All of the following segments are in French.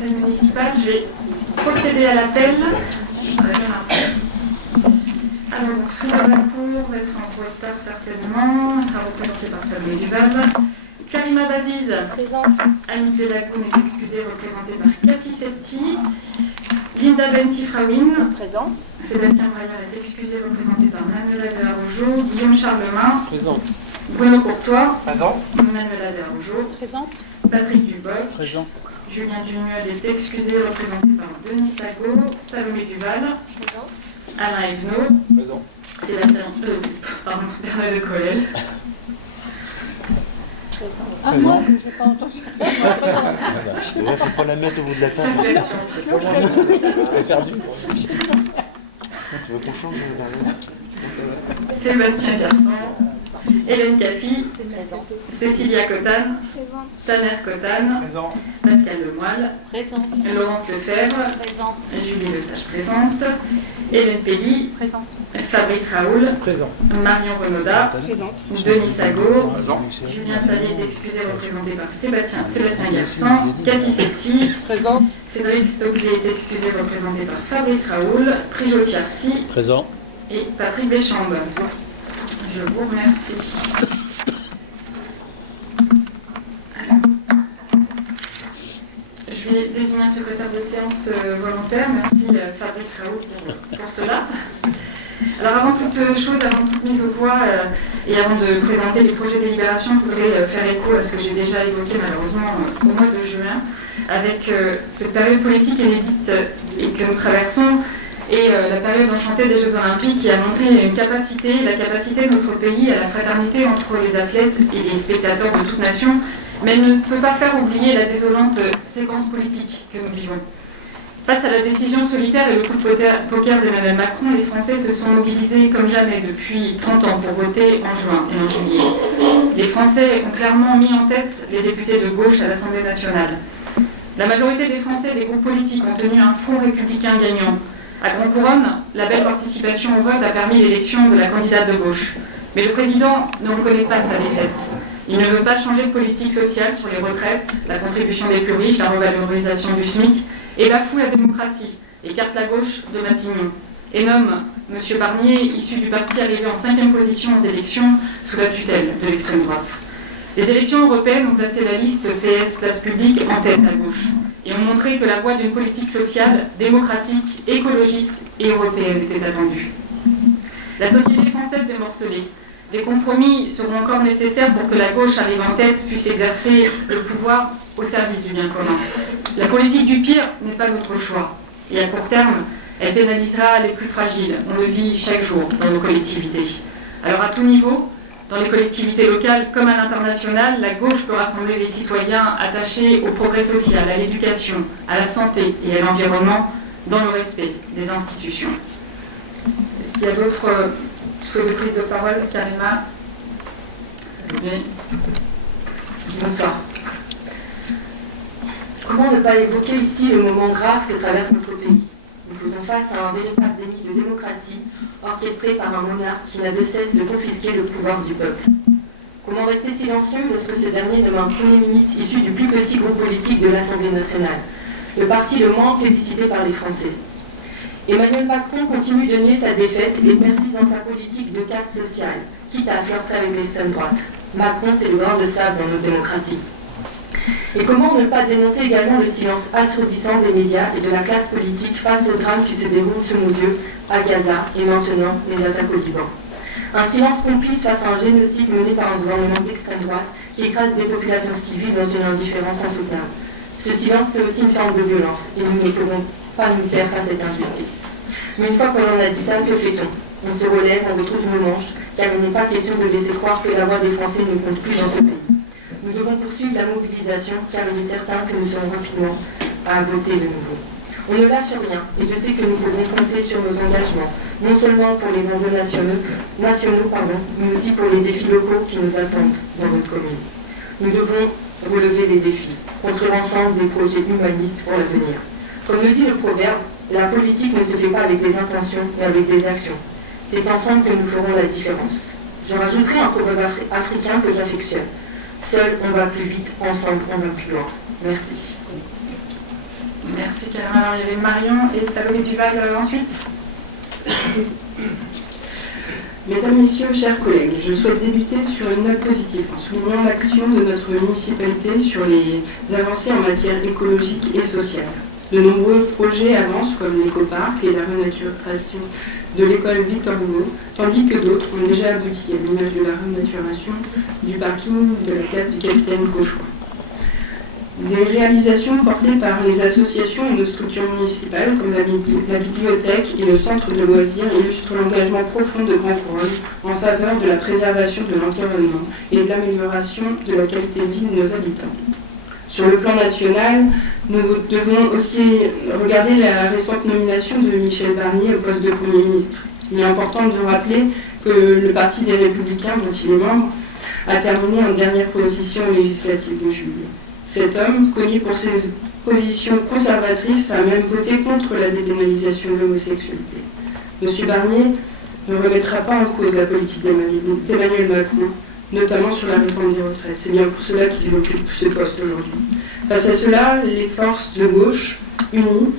conseil municipal. Je vais procéder à l'appel. Alors, donc, Souleymane Lacour va être en retard certainement. Elle sera représentée par Salomé Duval. Karima Baziz. Présente. Annie Delagoune est excusée, représentée par Cathy Septi. Linda Bentifrawin. Présente. Sébastien Braillard est excusé, représenté par Manuela de Araujo. Guillaume Charlemagne. Présent. Bruno Courtois. Présent. Manuela de Araujo. Présente. Patrick Duboc. Présent. Julien Dunuel est excusé, représenté par Denis Sago. Salomé Duval. Présent. Alain Evenot. Présent. Sébastien Bernard de Coël. Ah non, je n'ai pas entendu. Il ne faut pas la mettre au bout de la table. Cinq questions. J'ai perdu. Tu veux qu'on change Sébastien Garçon. Hélène Caffi. Présente. Cécilia Cotan. Présente. Taner Cotan. Présent. Pascal Lemoyle. Présente. Laurence Lefebvre. Présente. Julie Lesage présente. Hélène Pelly. Présente. Fabrice Raoul. Présent. Marion Renaudat. Présente. Denis Sago. Présent. Julien Salier est excusé, représenté par Sébastien Garçon. Cathy Septi. Présente. Cédric Stockley est excusé, représenté par Fabrice Raoul. Prijo Tiercy Présent. et Patrick Deschamps. Je vous remercie. Alors, je vais désigner un secrétaire de séance volontaire. Merci Fabrice Raoul pour cela. Alors avant toute chose, avant toute mise aux voix et avant de présenter les projets de délibération, je voudrais faire écho à ce que j'ai déjà évoqué malheureusement au mois de juin, avec cette période politique inédite et que nous traversons, et la période enchantée des Jeux Olympiques qui a montré la capacité de notre pays à la fraternité entre les athlètes et les spectateurs de toute nation, mais elle ne peut pas faire oublier la désolante séquence politique que nous vivons. Face à la décision solitaire et le coup de poker d'Emmanuel Macron, les Français se sont mobilisés comme jamais depuis 30 ans pour voter en juin et en juillet. Les Français ont clairement mis en tête les députés de gauche à l'Assemblée nationale. La majorité des Français et des groupes politiques ont tenu un front républicain gagnant. À Grand Couronne, la belle participation au vote a permis l'élection de la candidate de gauche. Mais le président ne reconnaît pas sa défaite. Il ne veut pas changer de politique sociale sur les retraites, la contribution des plus riches, la revalorisation du SMIC, et bafoue la démocratie, écarte la gauche de Matignon, et nomme M. Barnier, issu du parti arrivé en 5e position aux élections sous la tutelle de l'extrême droite. Les élections européennes ont placé la liste PS Place Publique en tête à gauche, et ont montré que la voie d'une politique sociale, démocratique, écologiste et européenne était attendue. La société française est morcelée. Des compromis seront encore nécessaires pour que la gauche arrive en tête puisse exercer le pouvoir au service du bien commun. La politique du pire n'est pas notre choix. Et à court terme, elle pénalisera les plus fragiles. On le vit chaque jour dans nos collectivités. Alors à tout niveau, dans les collectivités locales comme à l'international, la gauche peut rassembler les citoyens attachés au progrès social, à l'éducation, à la santé et à l'environnement dans le respect des institutions. Est-ce qu'il y a d'autres souhaits de prise de parole? Karima? Bonsoir. Comment ne pas évoquer ici le moment grave que traverse notre pays? Nous faisons face à un véritable déni de démocratie orchestré par un monarque qui n'a de cesse de confisquer le pouvoir du peuple. Comment rester silencieux lorsque ce dernier nomme un Premier ministre issu du plus petit groupe politique de l'Assemblée nationale, le parti le moins plébiscité par les Français? Emmanuel Macron continue de nier sa défaite et persiste dans sa politique de caste sociale, quitte à flirter avec l'extrême droite. Macron, c'est le grain de sable dans nos démocraties. Et comment ne pas dénoncer également le silence assourdissant des médias et de la classe politique face au drame qui se déroule sous nos yeux à Gaza et maintenant les attaques au Liban. Un silence complice face à un génocide mené par un gouvernement d'extrême droite qui écrase des populations civiles dans une indifférence insoutenable. Ce silence, c'est aussi une forme de violence et nous ne pourrons pas nous taire à cette injustice. Mais une fois qu'on en a dit ça, que fait-on? On se relève, on retrouve nos manches, car il n'est pas question de laisser croire que la voix des Français ne compte plus dans ce pays. Nous devons poursuivre la mobilisation, car il est certain que nous serons rapidement à voter de nouveau. On ne lâche rien, et je sais que nous pouvons compter sur nos engagements, non seulement pour les enjeux nationaux, mais aussi pour les défis locaux qui nous attendent dans notre commune. Nous devons relever les défis, construire ensemble des projets humanistes pour l'avenir. Comme le dit le proverbe, la politique ne se fait pas avec des intentions, mais avec des actions. C'est ensemble que nous ferons la différence. Je rajouterai un proverbe africain que j'affectionne. Seul, on va plus vite, ensemble, on va plus loin. Merci. Merci Karim. Alors il y avait Marion et Salomé Duval ensuite. Mesdames, Messieurs, chers collègues, je souhaite débuter sur une note positive en soulignant l'action de notre municipalité sur les avancées en matière écologique et sociale. De nombreux projets avancent comme l'écoparc et la renaturation de l'école Victor Hugo, tandis que d'autres ont déjà abouti à l'image de la renaturation du parking de la place du Capitaine Cauchois. Des réalisations portées par les associations et nos structures municipales comme la bibliothèque et le centre de loisirs illustrent l'engagement profond de Grand Couronne en faveur de la préservation de l'environnement et de l'amélioration de la qualité de vie de nos habitants. Sur le plan national, nous devons aussi regarder la récente nomination de Michel Barnier au poste de Premier ministre. Il est important de rappeler que le Parti des Républicains, dont il est membre, a terminé en dernière position aux législatives de juillet. Cet homme, connu pour ses positions conservatrices, a même voté contre la dépénalisation de l'homosexualité. M. Barnier ne remettra pas en cause la politique d'Emmanuel Macron, notamment sur la réforme des retraites. C'est bien pour cela qu'il occupe ce poste aujourd'hui. Face à cela, les forces de gauche, unies,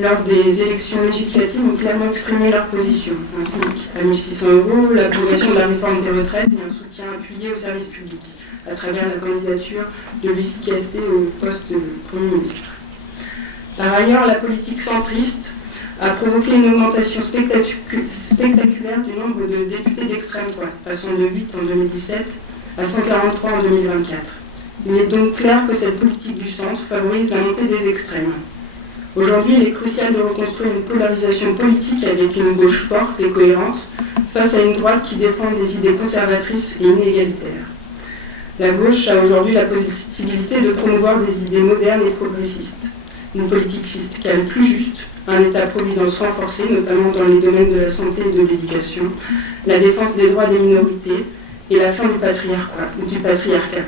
lors des élections législatives, ont clairement exprimé leur position. Un SMIC à 1 600 €, l'abrogation de la réforme des retraites et un soutien appuyé aux services publics, à travers la candidature de Lucie Castet au poste de Premier ministre. Par ailleurs, la politique centriste a provoqué une augmentation spectaculaire du nombre de députés d'extrême droite, passant de 8 en 2017 à 143 en 2024. Il est donc clair que cette politique du centre favorise la montée des extrêmes. Aujourd'hui, il est crucial de reconstruire une polarisation politique avec une gauche forte et cohérente face à une droite qui défend des idées conservatrices et inégalitaires. La gauche a aujourd'hui la possibilité de promouvoir des idées modernes et progressistes, une politique fiscale plus juste, un État-providence renforcé, notamment dans les domaines de la santé et de l'éducation, la défense des droits des minorités et la fin du patriarcat.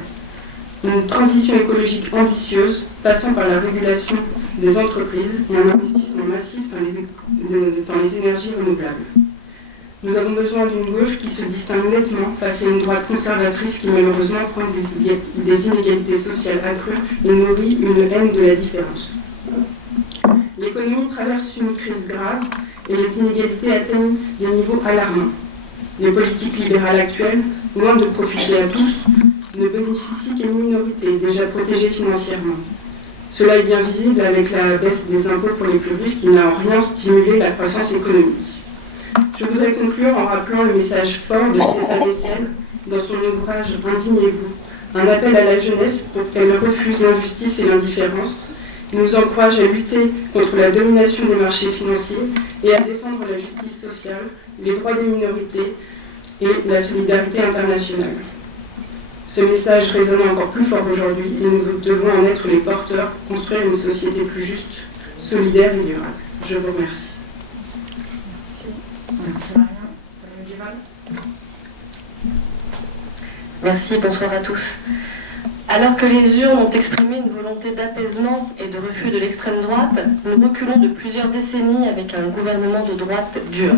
Une transition écologique ambitieuse, passant par la régulation des entreprises et un investissement massif dans les énergies renouvelables. Nous avons besoin d'une gauche qui se distingue nettement face à une droite conservatrice qui malheureusement prend des inégalités sociales accrues et nourrit une haine de la différence. L'économie traverse une crise grave et les inégalités atteignent des niveaux alarmants. Les politiques libérales actuelles, loin de profiter à tous, ne bénéficient qu'à une minorité déjà protégée financièrement. Cela est bien visible avec la baisse des impôts pour les plus riches qui n'a en rien stimulé la croissance économique. Je voudrais conclure en rappelant le message fort de Stéphane Hessel dans son ouvrage « Indignez-vous », un appel à la jeunesse pour qu'elle refuse l'injustice et l'indifférence. Il nous encourage à lutter contre la domination des marchés financiers et à défendre la justice sociale, les droits des minorités et la solidarité internationale. Ce message résonne encore plus fort aujourd'hui et nous devons en être les porteurs pour construire une société plus juste, solidaire et durable. Je vous remercie. Merci Marion. Salomé Duval. Merci, bonsoir à tous. Alors que les urnes ont exprimé une volonté d'apaisement et de refus de l'extrême droite, nous reculons de plusieurs décennies avec un gouvernement de droite dur.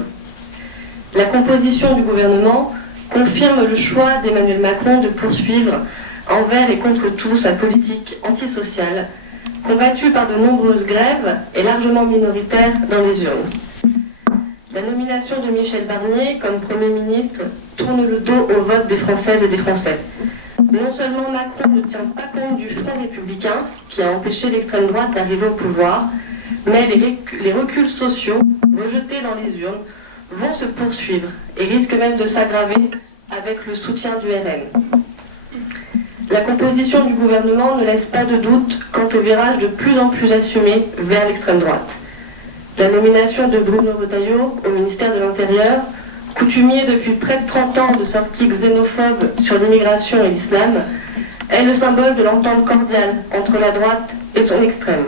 La composition du gouvernement confirme le choix d'Emmanuel Macron de poursuivre envers et contre tous sa politique antisociale, combattue par de nombreuses grèves et largement minoritaire dans les urnes. La nomination de Michel Barnier comme Premier ministre tourne le dos au vote des Françaises et des Français. Non seulement Macron ne tient pas compte du Front républicain qui a empêché l'extrême droite d'arriver au pouvoir, mais les reculs sociaux rejetés dans les urnes vont se poursuivre et risquent même de s'aggraver avec le soutien du RN. La composition du gouvernement ne laisse pas de doute quant au virage de plus en plus assumé vers l'extrême droite. La nomination de Bruno Retailleau au ministère de l'Intérieur, coutumier depuis près de 30 ans de sorties xénophobes sur l'immigration et l'islam, est le symbole de l'entente cordiale entre la droite et son extrême.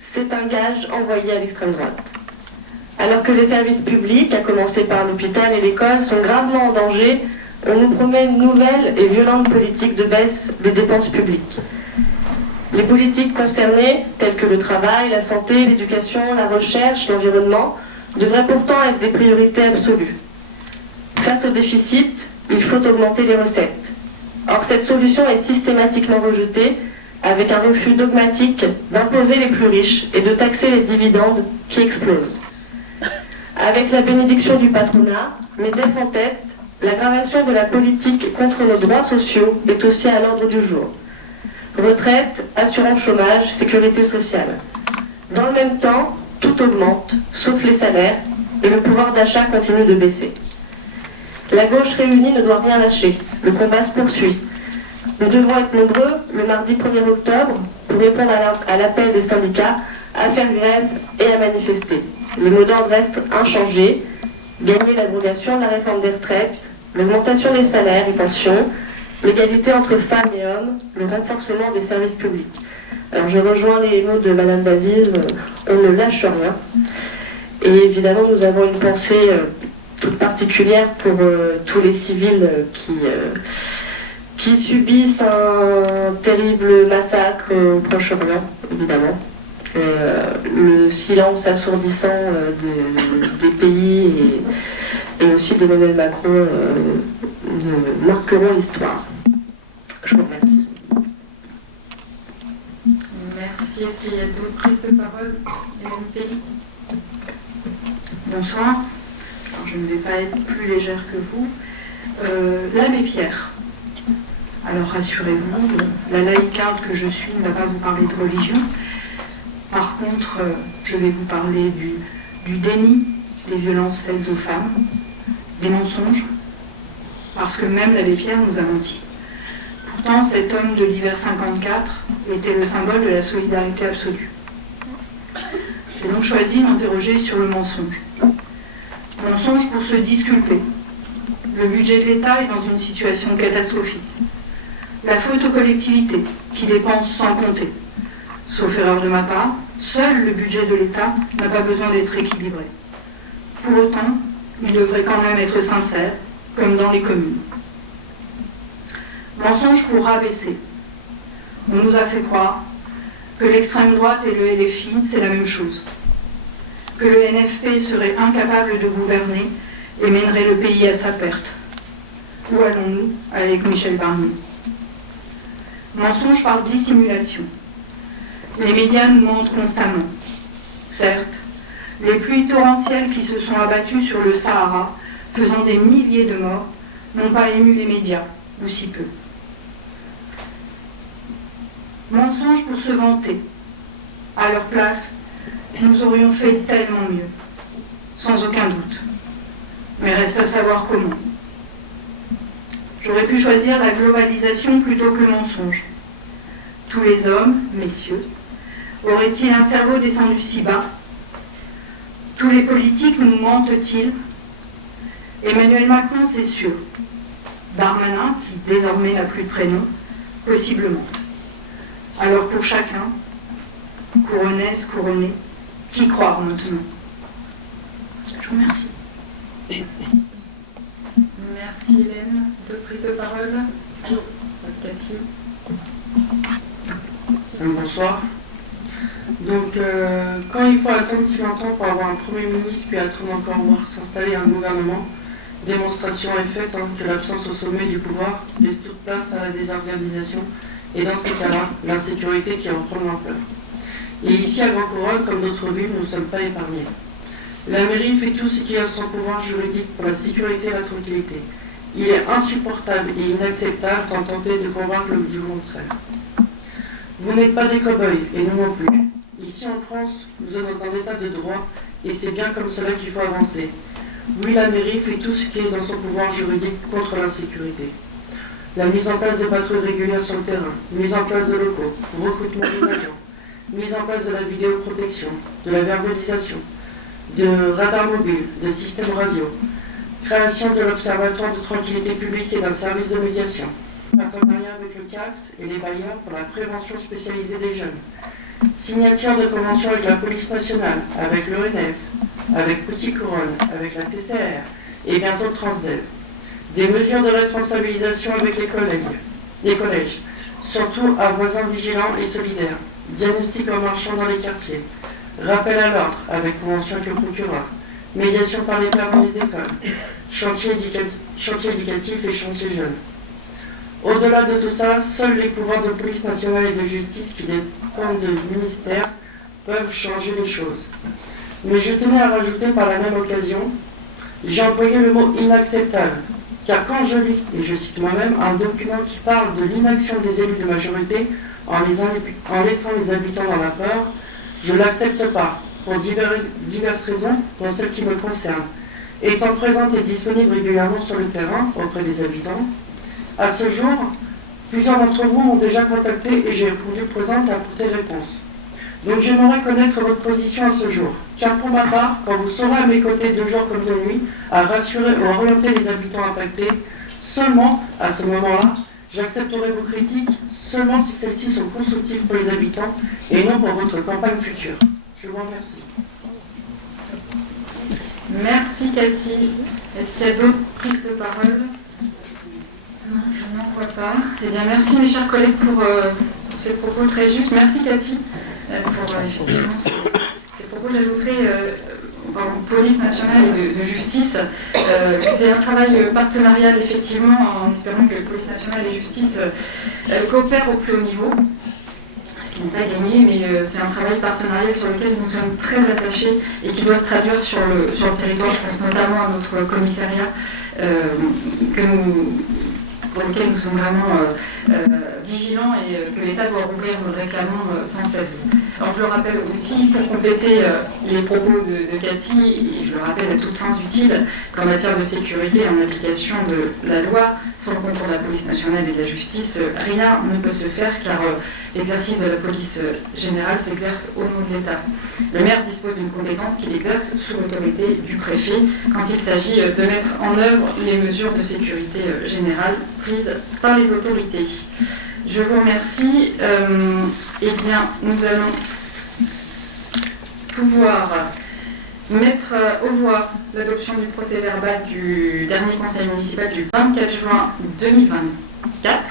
C'est un gage envoyé à l'extrême droite. Alors que les services publics, à commencer par l'hôpital et l'école, sont gravement en danger, on nous promet une nouvelle et violente politique de baisse des dépenses publiques. Les politiques concernées, telles que le travail, la santé, l'éducation, la recherche, l'environnement, devraient pourtant être des priorités absolues. Face au déficit, il faut augmenter les recettes. Or, cette solution est systématiquement rejetée, avec un refus dogmatique d'imposer les plus riches et de taxer les dividendes qui explosent. Avec la bénédiction du patronat, MEDEF en tête, l'aggravation de la politique contre nos droits sociaux est aussi à l'ordre du jour. Retraite, assurance chômage, sécurité sociale. Dans le même temps, tout augmente, sauf les salaires, et le pouvoir d'achat continue de baisser. La gauche réunie ne doit rien lâcher, le combat se poursuit. Nous devons être nombreux, le mardi 1er octobre, pour répondre à l'appel des syndicats, à faire grève et à manifester. Le mot d'ordre reste inchangé, gagner l'abrogation de la réforme des retraites, l'augmentation des salaires et pensions, l'égalité entre femmes et hommes, le renforcement des services publics. Alors je rejoins les mots de Madame Bazile, on ne lâche rien. Et évidemment, nous avons une pensée toute particulière pour tous les civils qui subissent un terrible massacre au Proche-Orient, évidemment. Le silence assourdissant des pays et aussi d'Emmanuel Macron marqueront l'histoire. Je vous remercie. Merci. Est-ce qu'il y a d'autres prises de parole? Hélène Pelly. Bonsoir. Alors, je ne vais pas être plus légère que vous. L'abbé Pierre. Alors rassurez-vous, la laïcarde que je suis ne va pas vous parler de religion. Par contre, je vais vous parler du déni des violences faites aux femmes, des mensonges, parce que même l'abbé Pierre nous a menti. Pourtant, cet homme de l'hiver 54 était le symbole de la solidarité absolue. J'ai donc choisi de m'interroger sur le mensonge. Mensonge pour se disculper. Le budget de l'État est dans une situation catastrophique. La faute aux collectivités, qui dépensent sans compter. Sauf erreur de ma part, seul le budget de l'État n'a pas besoin d'être équilibré. Pour autant, il devrait quand même être sincère, comme dans les communes. Mensonge pour rabaisser. On nous a fait croire que l'extrême droite et le LFI, c'est la même chose. Que le NFP serait incapable de gouverner et mènerait le pays à sa perte. Où allons-nous avec Michel Barnier? Mensonge par dissimulation. Les médias nous mentent constamment. Certes, les pluies torrentielles qui se sont abattues sur le Sahara, faisant des milliers de morts, n'ont pas ému les médias, ou si peu. Mensonge pour se vanter. À leur place, nous aurions fait tellement mieux, sans aucun doute. Mais reste à savoir comment. J'aurais pu choisir la globalisation plutôt que le mensonge. Tous les hommes, messieurs, auraient-ils un cerveau descendu si bas? Tous les politiques nous mentent-ils? Emmanuel Macron, c'est sûr. Darmanin, qui désormais n'a plus de prénom, possiblement. Alors pour chacun, couronnaise, couronné, qui croire maintenant? Je vous remercie. Merci Hélène. D'autres prises de parole? Cathy. Bonsoir. Donc, quand il faut attendre si longtemps pour avoir un Premier ministre, puis attendre encore voir s'installer un gouvernement, démonstration est faite que l'absence au sommet du pouvoir laisse toute place à la désorganisation et dans ces cas-là, l'insécurité qui reprend l'ampleur. Et ici, à Grand Couronne, comme d'autres villes, nous ne sommes pas épargnés. La mairie fait tout ce qui est à son pouvoir juridique pour la sécurité et la tranquillité. Il est insupportable et inacceptable d'en tenter de convaincre du contraire. Vous n'êtes pas des cow-boys, et nous non plus. Ici en France, nous sommes dans un état de droit, et c'est bien comme cela qu'il faut avancer. Oui, la mairie fait tout ce qui est dans son pouvoir juridique contre l'insécurité. La mise en place de patrouilles régulières sur le terrain, mise en place de locaux, recrutement des agents, mise en place de la vidéoprotection, de la verbalisation, de radars mobiles, de systèmes radio, création de l'Observatoire de tranquillité publique et d'un service de médiation, partenariat avec le CAF et les bailleurs pour la prévention spécialisée des jeunes, signature de convention avec la police nationale, avec l'ONF, avec Petit Couronne, avec la TCR et bientôt Transdev. Des mesures de responsabilisation avec les collèges, surtout à voisins vigilants et solidaires, diagnostic en marchant dans les quartiers, rappel à l'ordre avec convention avec le procureur, médiation par les pères dans les écoles, chantier éducatif et chantier jeunes. Au-delà de tout ça, seuls les pouvoirs de police nationale et de justice qui dépendent du ministère peuvent changer les choses. Mais je tenais à rajouter par la même occasion, j'ai employé le mot inacceptable, car quand je lis, et je cite moi-même, un document qui parle de l'inaction des élus de majorité en laissant les habitants dans la peur, je ne l'accepte pas, pour diverses raisons, dont celles qui me concernent. Étant présente et disponible régulièrement sur le terrain auprès des habitants, à ce jour, plusieurs d'entre vous m'ont déjà contacté et j'ai répondu présente à apporter réponse. Donc j'aimerais connaître votre position à ce jour, car pour ma part, quand vous serez à mes côtés de jour comme de nuit, à rassurer ou orienter les habitants impactés, seulement à ce moment-là, j'accepterai vos critiques, seulement si celles-ci sont constructives pour les habitants et non pour votre campagne future. Je vous remercie. Merci Cathy. Est-ce qu'il y a d'autres prises de parole? Non, je n'en vois pas. Eh bien, merci mes chers collègues pour ces propos très justes. Merci Cathy pour effectivement ces propos. J'ajouterai police nationale et de justice, c'est un travail partenarial effectivement, en espérant que police nationale et justice coopèrent au plus haut niveau. Ce qui n'est pas gagné, mais c'est un travail partenarial sur lequel nous sommes très attachés et qui doit se traduire sur le territoire. Je pense notamment à notre commissariat pour lequel nous sommes vraiment vigilants et que l'État doit rouvrir, nous le réclamons sans cesse. Alors je le rappelle aussi, pour compléter les propos de Cathy, et je le rappelle à toutes fins utiles, qu'en matière de sécurité, en application de la loi, sans le concours de la police nationale et de la justice, rien ne peut se faire car l'exercice de la police générale s'exerce au nom de l'État. Le maire dispose d'une compétence qu'il exerce sous l'autorité du préfet quand il s'agit de mettre en œuvre les mesures de sécurité générale prises par les autorités. Je vous remercie. Eh bien, nous allons pouvoir mettre aux voix l'adoption du procès-verbal du dernier conseil municipal du 24 juin 2024.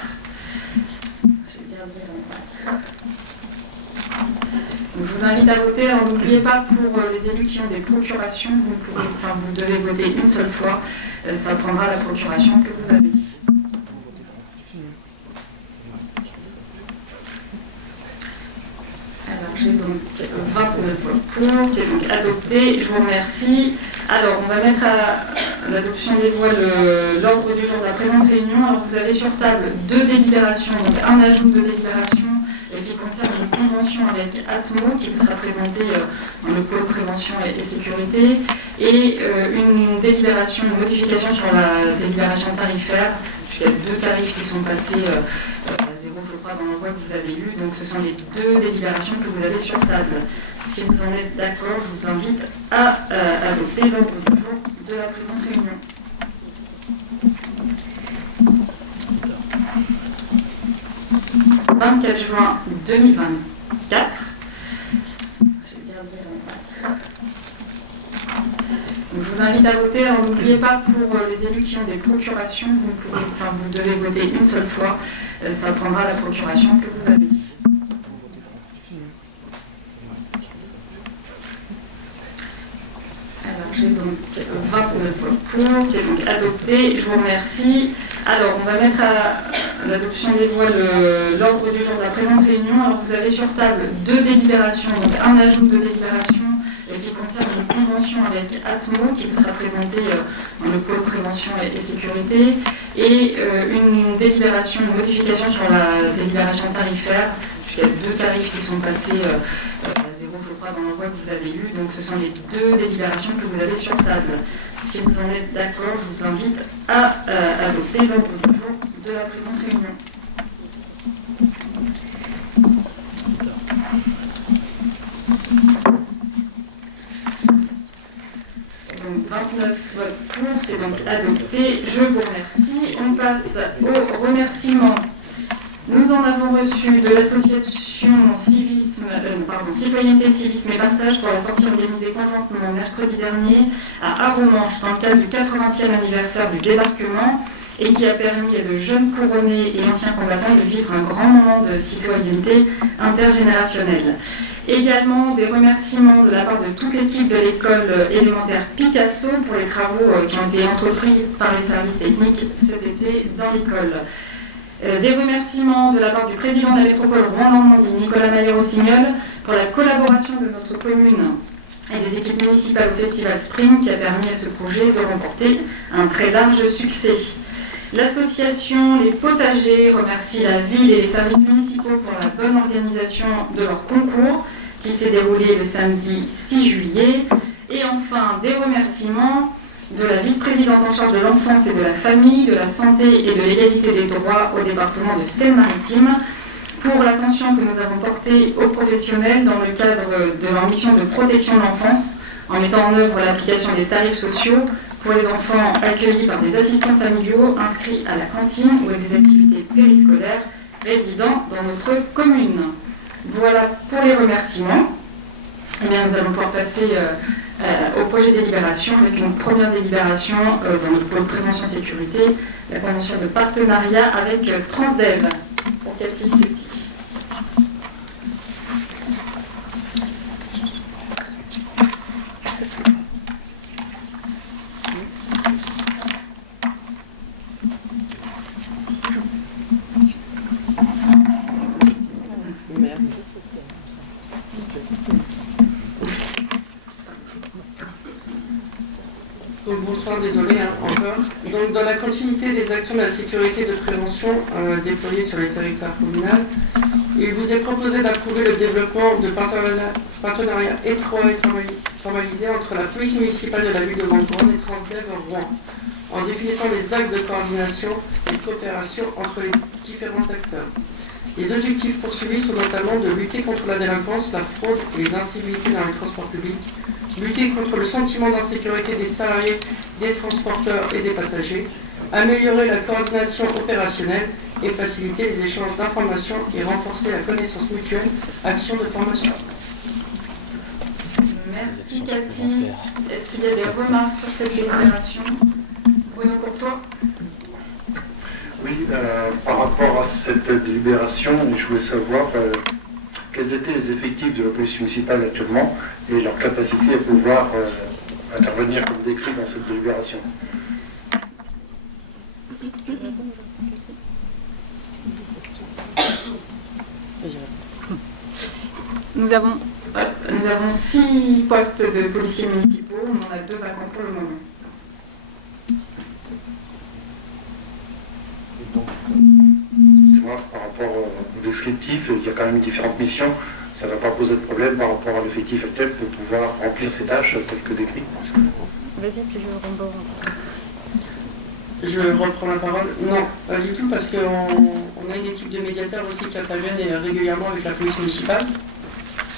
Je vous invite à voter. Alors n'oubliez pas, pour les élus qui ont des procurations, vous devez voter une seule fois. Ça prendra la procuration que vous avez. Alors j'ai donc 29 voix pour, c'est donc adopté. Je vous remercie. Alors on va mettre à l'adoption des voix l'ordre du jour de la présente réunion. Alors vous avez sur table 2 délibérations, donc un ajout de délibération qui concerne une convention avec Atmo qui vous sera présentée dans le pôle prévention et sécurité, et une délibération, une modification sur la délibération tarifaire, puisqu'il y a 2 tarifs qui sont passés à 0, je crois, dans l'envoi que vous avez lu. Donc ce sont les 2 délibérations que vous avez sur table. Si vous en êtes d'accord, je vous invite à adopter l'ordre du jour de la présente réunion. « 24 juin 2024. » Je vous invite à voter. Alors n'oubliez pas, pour les élus qui ont des procurations, vous devez voter une seule fois. Ça prendra la procuration que vous avez. Alors j'ai donc 29 voix pour, c'est donc adopté. Je vous remercie. Alors on va mettre à l'adoption des voix l'ordre du jour de la présente réunion. Alors vous avez sur table 2 délibérations, donc un ajout de délibération qui concerne une convention avec Atmo qui vous sera présentée dans le pôle prévention et sécurité, et une délibération, une modification sur la délibération tarifaire, puisqu'il y a 2 tarifs qui sont passés à 0, je crois, dans l'envoi que vous avez lu. Donc ce sont les 2 délibérations que vous avez sur table. Si vous en êtes d'accord, je vous invite à adopter l'ordre du jour de la présente réunion. Donc 29 votes pour, c'est donc adopté. Je vous remercie. On passe aux remerciements. Nous en avons reçu de l'association Citoyenneté, Civisme et Partage pour la sortie organisée conjointement mercredi dernier à Arromanches dans le cadre du 80e anniversaire du débarquement, et qui a permis à de jeunes couronnés et anciens combattants de vivre un grand moment de citoyenneté intergénérationnelle. Également des remerciements de la part de toute l'équipe de l'école élémentaire Picasso pour les travaux qui ont été entrepris par les services techniques cet été dans l'école. Des remerciements de la part du président de la métropole Rouen-Normandie, Nicolas Maillé-Rossignol, pour la collaboration de notre commune et des équipes municipales au Festival Spring qui a permis à ce projet de remporter un très large succès. L'association Les Potagers remercie la ville et les services municipaux pour la bonne organisation de leur concours qui s'est déroulé le samedi 6 juillet. Et enfin, des remerciements de la vice-présidente en charge de l'enfance et de la famille, de la santé et de l'égalité des droits au département de Seine-Maritime pour l'attention que nous avons portée aux professionnels dans le cadre de leur mission de protection de l'enfance en mettant en œuvre l'application des tarifs sociaux pour les enfants accueillis par des assistants familiaux inscrits à la cantine ou à des activités périscolaires résidant dans notre commune. Voilà pour les remerciements. Eh bien, nous allons pouvoir passer au projet de délibération avec une première délibération dans le pôle prévention-sécurité, la convention de partenariat avec Transdev pour Cathy Setti. Bonsoir, désolé encore. Donc, dans la continuité des actions de la sécurité et de prévention déployées sur le territoire communal, il vous est proposé d'approuver le développement de partenariats étroits et formalisés entre la police municipale de la ville de Rouen et Transdev Rouen, en définissant les actes de coordination et de coopération entre les différents acteurs. Les objectifs poursuivis sont notamment de lutter contre la délinquance, la fraude et les incivilités dans les transports publics, lutter contre le sentiment d'insécurité des salariés, des transporteurs et des passagers, améliorer la coordination opérationnelle et faciliter les échanges d'informations et renforcer la connaissance mutuelle, action de formation. Merci Cathy. Est-ce qu'il y a des remarques sur cette délibération? Bruno Courtois? Oui, par rapport à cette délibération, je voulais savoir quels étaient les effectifs de la police municipale actuellement et leur capacité à pouvoir intervenir comme décrit dans cette délibération. Nous avons 6 postes de policiers municipaux, on en a 2 vacants pour le moment. Moi, par rapport au descriptif, il y a quand même différentes missions. Ça ne va pas poser de problème par rapport à l'effectif actuel de pouvoir remplir ces tâches telles que décrites. Vas-y, puis je rembourse. Je reprends la parole. Non, pas du tout, parce qu'on a une équipe de médiateurs aussi qui interviennent régulièrement avec la police municipale,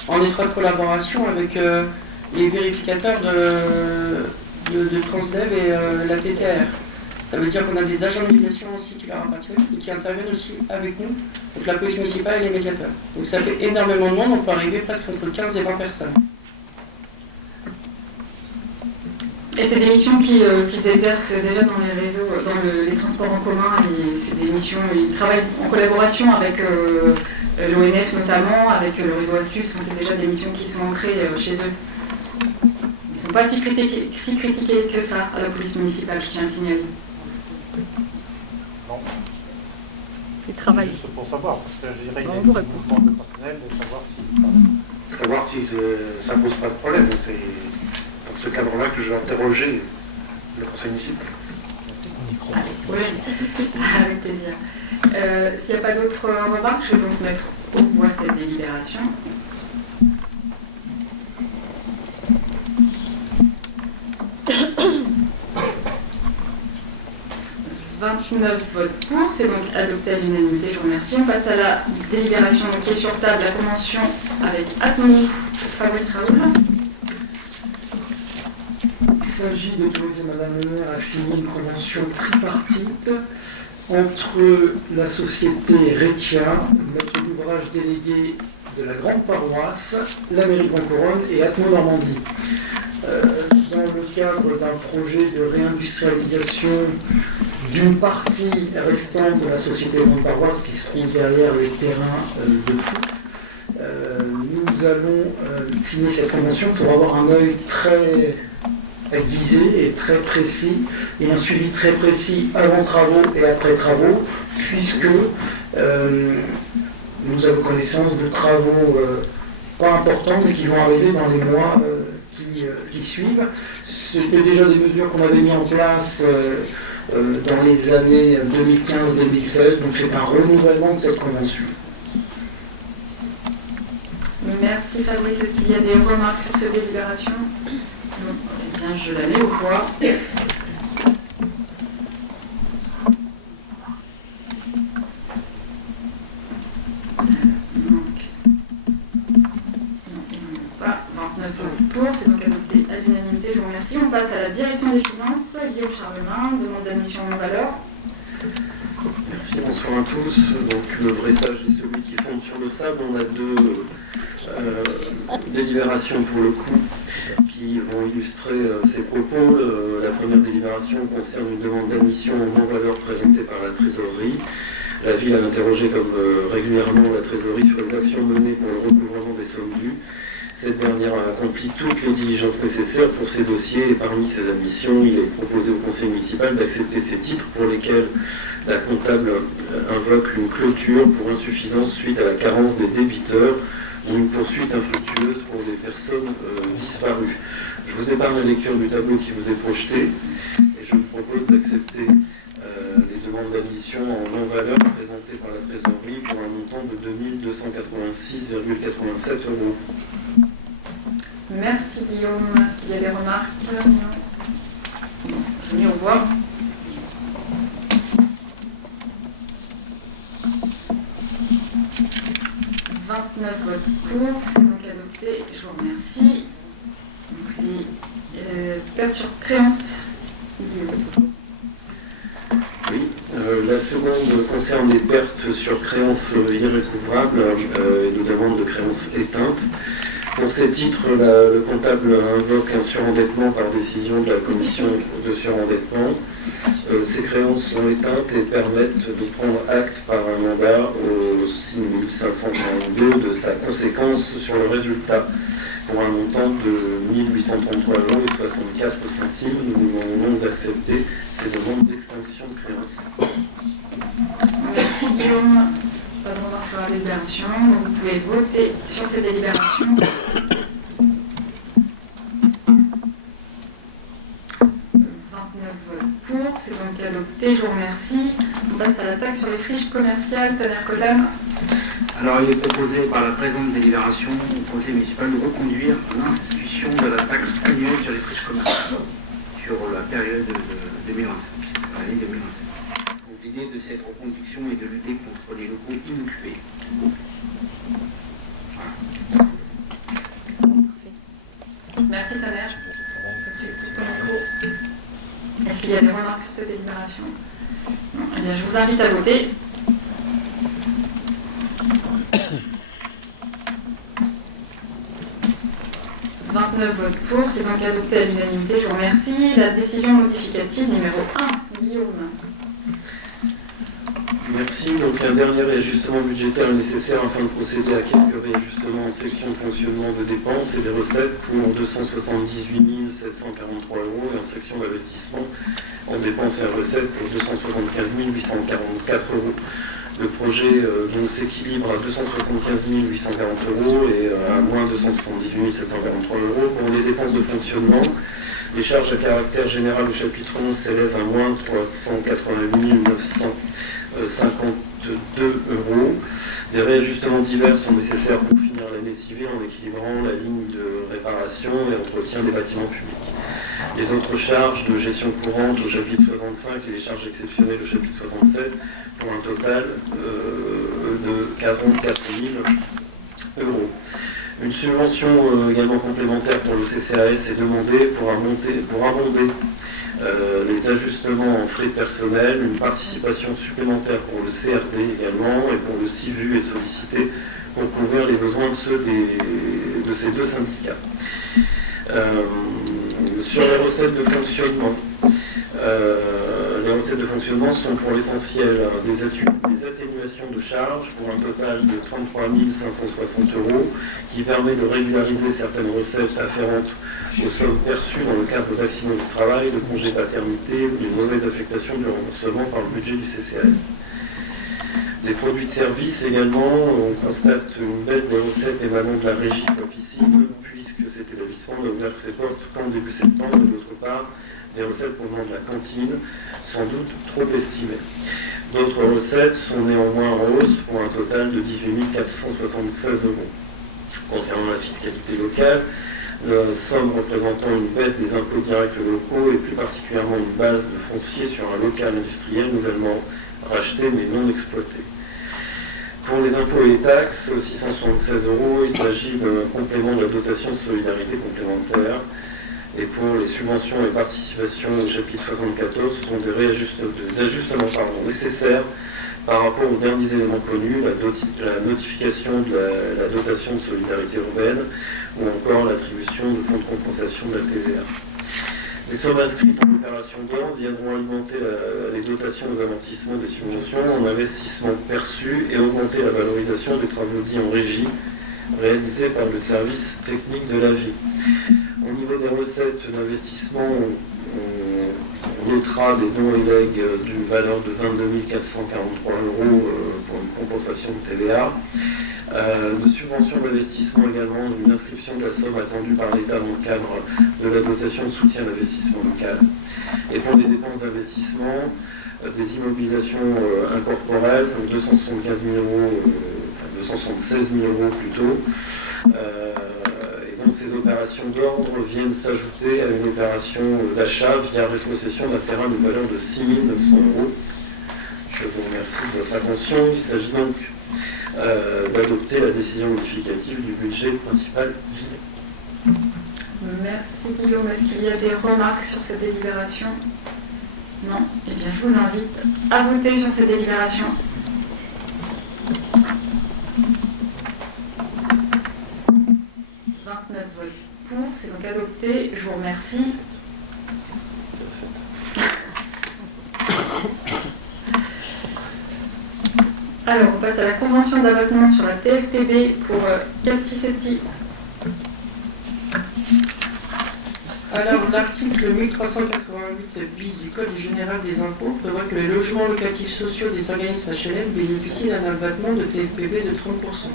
en étroite collaboration avec les vérificateurs de Transdev et la TCR. Ça veut dire qu'on a des agents de médiation aussi qui leur appartiennent et qui interviennent aussi avec nous, donc la police municipale et les médiateurs. Donc ça fait énormément de monde, on peut arriver presque entre 15 et 20 personnes. Et c'est des missions qu'ils exercent déjà dans les réseaux, dans les transports en commun, et c'est des missions, ils travaillent en collaboration avec l'ONF notamment, avec le réseau Astuce, c'est déjà des missions qui sont ancrées chez eux. Ils ne sont pas si critiqués que ça à la police municipale, je tiens à signaler. Non. Ils travaillent. Juste pour savoir, parce que je dirais qu'il y a un mouvement de personnel, de Savoir si ça ne pose pas de problème. C'est dans ce cadre-là que je vais interroger le conseil municipal. Oui, avec plaisir. S'il n'y a pas d'autres remarques, je vais donc mettre aux voix cette délibération. « 29 votes pour, c'est donc adopté à l'unanimité, je vous remercie. On passe à la délibération qui est sur table, la convention avec Atmo, Fabrice Raoul. Il s'agit d'autoriser Madame le maire à signer une convention tripartite entre la société Retia, maître d'ouvrage délégué de la grande paroisse, la mairie de Roncoronne et Atmo Normandie. Dans le cadre d'un projet de réindustrialisation d'une partie restante de la société Grande Paroisse qui se trouve derrière les terrains de foot. Nous allons signer cette convention pour avoir un œil très visé et très précis, et un suivi très précis avant travaux et après travaux, puisque nous avons connaissance de travaux pas importants, mais qui vont arriver dans les mois qui suivent. C'était déjà des mesures qu'on avait mis en place dans les années 2015-2016, donc c'est un renouvellement de cette convention. Merci Fabrice. Est-ce qu'il y a des remarques sur cette délibération? Non. Eh bien, je la mets aux voix. Pour, c'est donc adopté à l'unanimité, je vous remercie. On passe à la direction des finances. Guillaume Charlemagne, demande d'admission en valeur. Merci, bonsoir à tous. Donc le vrai sage est celui qui fonde sur le sable. On a deux délibérations pour le coup qui vont illustrer ces propos. La première délibération concerne une demande d'admission en non-valeur présentée par la trésorerie. La ville a interrogé comme régulièrement la trésorerie sur les actions menées pour le recouvrement des sommes dues. Cette dernière a accompli toutes les diligences nécessaires pour ces dossiers et parmi ces admissions, il est proposé au conseil municipal d'accepter ces titres pour lesquels la comptable invoque une clôture pour insuffisance suite à la carence des débiteurs ou une poursuite infructueuse pour des personnes disparues. Je vous épargne la lecture du tableau qui vous est projeté et je vous propose d'accepter les demandes d'admission en non-valeur présentées par la trésorerie pour un montant de 2 286,87 €. Merci Guillaume. Est-ce qu'il y a des remarques? Non. Je mets au revoir. « 29 votes pour, c'est donc adopté. Je vous remercie. Donc, les pertes sur créances. Oui, la seconde concerne les pertes sur créances irrécouvrables et de demandes de créances éteintes. Pour ces titres, le comptable invoque un surendettement par décision de la commission de surendettement. Ces créances sont éteintes et permettent de prendre acte par un mandat au 6542 de sa conséquence sur le résultat pour un montant de 1833,64 €. Nous vous demandons d'accepter ces demandes d'extinction de créances. Merci Guillaume. Pas de remarques sur la délibération. Donc vous pouvez voter sur ces délibérations. 29 votes pour, c'est donc adopté. Je vous remercie. On passe à la taxe sur les friches commerciales. Taner Kodam. Alors, il est proposé par la présente délibération au conseil municipal de reconduire l'institution de la taxe annuelle sur les friches commerciales sur la période de 2025, l'année 2025. Donc, l'idée de cette reconduction est de lutter contre les locaux inoccupés. Voilà. Merci Taner. Est-ce qu'il y a des remarques sur cette délibération? Non. Eh bien, je vous invite à voter. « 29 votes pour, c'est donc adopté à l'unanimité. Je vous remercie. La décision modificative numéro 1, Guillaume. Merci. Donc un dernier réajustement budgétaire nécessaire afin de procéder à quelques réajustements en section de fonctionnement de dépenses et des recettes pour 278 743 € et en section d'investissement en dépenses et en recettes pour 275 844 €. Le projet donc s'équilibre à 275 840 € et à moins 278 743 € pour les dépenses de fonctionnement. Les charges à caractère général au chapitre 11 s'élèvent à moins 380 952 €. Des réajustements divers sont nécessaires pour finir l'année civile en équilibrant la ligne de réparation et entretien des bâtiments publics. Les autres charges de gestion courante au chapitre 65 et les charges exceptionnelles au chapitre 67 pour un total de 44 000 €. Une subvention également complémentaire pour le CCAS est demandée pour abonder les ajustements en frais de personnel. Une participation supplémentaire pour le CRD également et pour le CIVU est sollicitée pour couvrir les besoins de ces deux syndicats. Sur les recettes de fonctionnement, Les recettes de fonctionnement sont pour l'essentiel des atténuations de charges pour un total de 33 560 €, qui permet de régulariser certaines recettes afférentes aux sommes perçues dans le cadre d'accidents du travail, de congés paternité ou d'une mauvaise affectation du remboursement par le budget du CCAS. Les produits de service également, on constate une baisse des recettes émanant de la régie Piscine, puisque cet établissement n'a ouvert ses portes qu'en début septembre, et d'autre part, des recettes provenant de la cantine, sans doute trop estimées. D'autres recettes sont néanmoins en hausse pour un total de 18 476 €. Concernant la fiscalité locale, la somme représentant une baisse des impôts directs locaux et plus particulièrement une base de foncier sur un local industriel nouvellement racheté mais non exploité. Pour les impôts et les taxes, 676 €, il s'agit d'un complément de la dotation de solidarité complémentaire. Et pour les subventions et participations au chapitre 74, ce sont des ajustements nécessaires par rapport aux derniers éléments connus, la notification de la dotation de solidarité urbaine ou encore l'attribution de fonds de compensation de la TVA. Les sommes inscrites en opération d'ordre viendront alimenter les dotations aux amortissements des subventions en investissement perçus et augmenter la valorisation des travaux dits en régie réalisés par le service technique de la vie. Au niveau des recettes d'investissement, on notera des dons et legs d'une valeur de 22 443 € pour une compensation de TVA. De subventions d'investissement également, une inscription de la somme attendue par l'État dans le cadre de la dotation de soutien à l'investissement local. Et pour les dépenses d'investissement, des immobilisations incorporelles pour 275 000 €, 276 000 € plutôt. Et donc ces opérations d'ordre viennent s'ajouter à une opération d'achat via rétrocession d'un terrain de valeur de 6 900 €. Je vous remercie de votre attention. Il s'agit donc d'adopter la décision modificative du budget principal ville. Merci Guillaume. Est-ce qu'il y a des remarques sur cette délibération? Non? Eh bien, je vous invite à voter sur cette délibération. Pour, c'est donc adopté. Je vous remercie. Alors, on passe à la convention d'abattement sur la TFPB pour Cathy Setti. Alors, l'article 1388 bis du Code général des impôts prévoit que les logements locatifs sociaux des organismes HLM bénéficient d'un abattement de TFPB de 30%.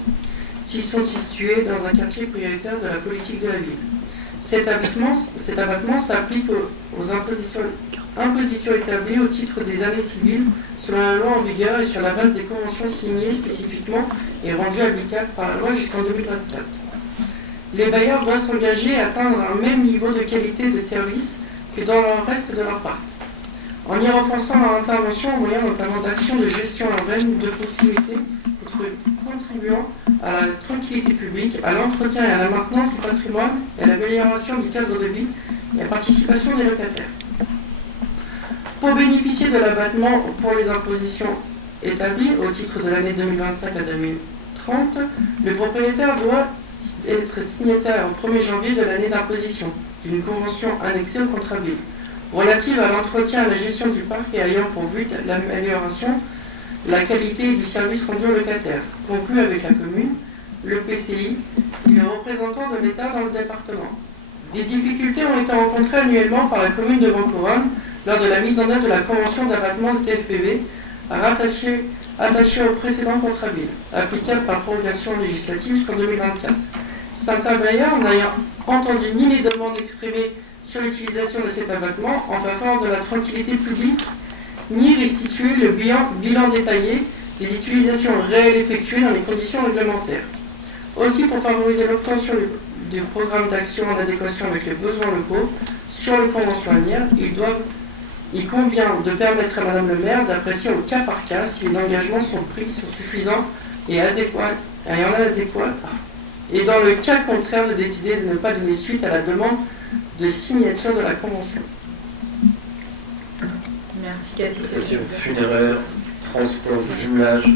S'ils sont situés dans un quartier prioritaire de la politique de la ville. Cet abattement s'applique aux impositions établies au titre des années civiles selon la loi en vigueur et sur la base des conventions signées spécifiquement et rendues applicables par la loi jusqu'en 2024. Les bailleurs doivent s'engager à atteindre un même niveau de qualité de service que dans le reste de leur parc, en y renforçant leur intervention au moyen notamment d'actions de gestion urbaine de proximité, contribuant à la tranquillité publique, à l'entretien et à la maintenance du patrimoine et à l'amélioration du cadre de vie et à la participation des locataires. Pour bénéficier de l'abattement pour les impositions établies au titre de l'année 2025 à 2030, le propriétaire doit être signataire au 1er janvier de l'année d'imposition d'une convention annexée au contrat ville relative à l'entretien et à la gestion du parc et ayant pour but l'amélioration la qualité du service rendu aux locataires, conclu avec la commune, le PCI et les représentants de l'État dans le département. Des difficultés ont été rencontrées annuellement par la commune de Vaucouronnes lors de la mise en œuvre de la convention d'abattement de TFPB attachée au précédent contrat ville, applicable par prorogation législative jusqu'en 2024. Certains bailleurs n'ayant entendu ni les demandes exprimées sur l'utilisation de cet abattement en faveur de la tranquillité publique, ni restituer le bilan détaillé des utilisations réelles effectuées dans les conditions réglementaires. Aussi, pour favoriser l'obtention du programme d'action en adéquation avec les besoins locaux sur les conventions à venir, il convient de permettre à Madame le maire d'apprécier au cas par cas si les engagements sont suffisants et adéquats, et dans le cas contraire de décider de ne pas donner suite à la demande de signature de la convention. Merci Cathy. Station funéraire, transport de jumelage,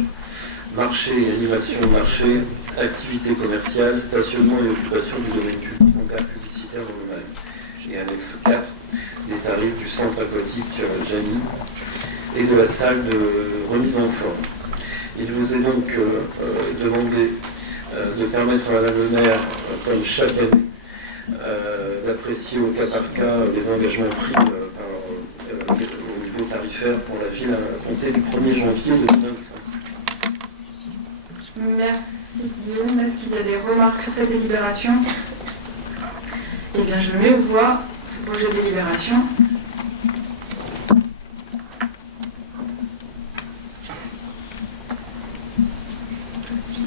marché et animation de marché, activités commerciales, stationnement et occupation du domaine public, donc publicitaire dans le mal. Et annexe 4, des tarifs du centre aquatique Jamy et de la salle de remise en forme. Il vous est donc demandé de permettre à Madame le maire, comme chaque année, d'apprécier au cas par cas les engagements pris au niveau tarifaire pour la ville à compter du 1er janvier 2025. Merci Guillaume. Est-ce qu'il y a des remarques sur cette délibération? Eh bien, je mets aux voix ce projet de délibération.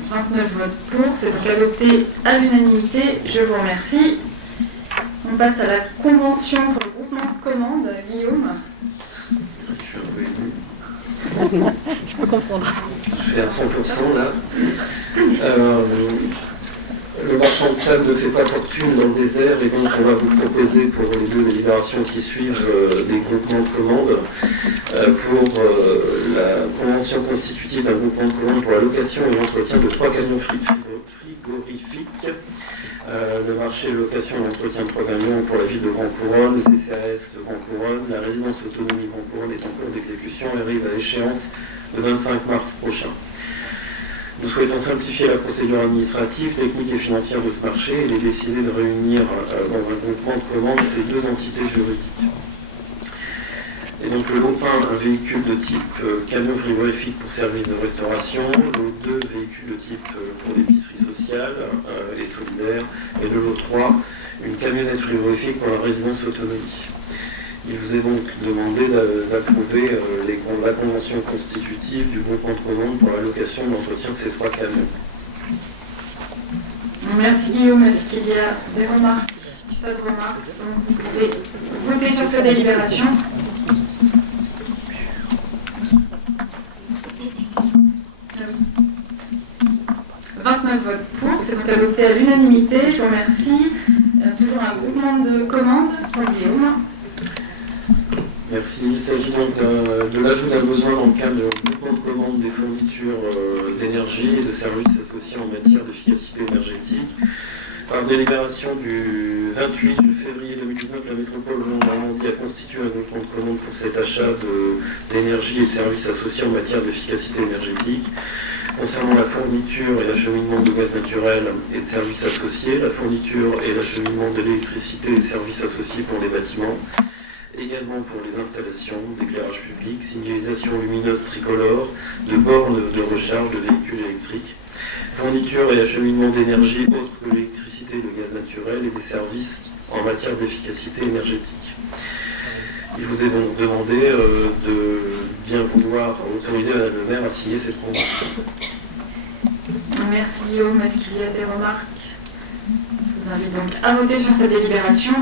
« 29 votes pour, c'est donc adopté à l'unanimité. Je vous remercie. On passe à la convention pour le groupement de commandes. Guillaume. Je peux comprendre. Je fais à 100% là. Le marchand de sable ne fait pas fortune dans le désert et donc on va vous proposer pour les deux délibérations qui suivent des groupements de commandes pour la convention constitutive d'un groupement de commandes pour la location et l'entretien de 3 camions frigorifiques. Le marché location et l'entretien de 3 camions pour la ville de Grand Couronne, le CCAS de Grand Couronne, la résidence autonomie Grand Couronne est en cours d'exécution et arrive à échéance le 25 mars prochain. Nous souhaitons simplifier la procédure administrative, technique et financière de ce marché et il est décidé de réunir dans un groupement de commandes ces deux entités juridiques. Et donc le lot 1, un véhicule de type camion frigorifique pour service de restauration, le lot 2, véhicule de type pour l'épicerie sociale et solidaire, et le lot 3, une camionnette frigorifique pour la résidence autonomie. Il vous est donc demandé d'approuver la convention constitutive du groupement de commandes pour la location et l'entretien de ces 3 camions. Merci Guillaume. Est-ce qu'il y a des remarques? Pas de remarques. Donc vous pouvez voter sur cette délibération. « 29 votes pour, c'est donc adopté à l'unanimité. Je vous remercie. Toujours un groupement de commandes pour Guillaume. Merci. Il s'agit donc de l'ajout d'un besoin dans le cadre du groupement de commande des fournitures d'énergie et de services associés en matière d'efficacité énergétique. Par délibération du 28 février 2019, la métropole Normandie a constitué un groupement de commande pour cet achat d'énergie et services associés en matière d'efficacité énergétique. Concernant la fourniture et l'acheminement de gaz naturel et de services associés, la fourniture et l'acheminement d'électricité et services associés pour les bâtiments, également pour les installations d'éclairage public, signalisation lumineuse tricolore, de bornes de recharge de véhicules électriques, fourniture et acheminement d'énergie autre que l'électricité et le gaz naturel et des services en matière d'efficacité énergétique. Il vous est donc demandé de bien vouloir autoriser Madame le maire à signer cette convention. Merci Guillaume. Est-ce qu'il y a des remarques? Je vous invite donc à voter sur cette délibération.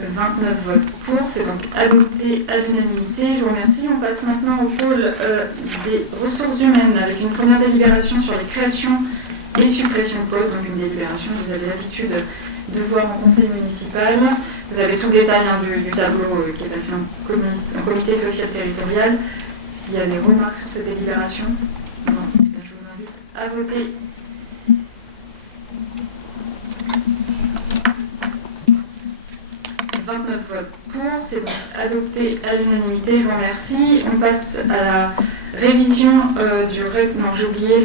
Le 29 votes pour, c'est donc adopté à l'unanimité. Je vous remercie. On passe maintenant au pôle des ressources humaines avec une première délibération sur les créations et suppressions de postes. Donc une délibération que vous avez l'habitude de voir en conseil municipal. Vous avez tout le détail du tableau qui est passé en comité social territorial. Est-ce qu'il y a des remarques sur cette délibération? Non. Je vous invite à voter. « 29 votes pour, c'est donc adopté à l'unanimité. Je vous remercie. On passe à la révision du règlement. Non, j'ai oublié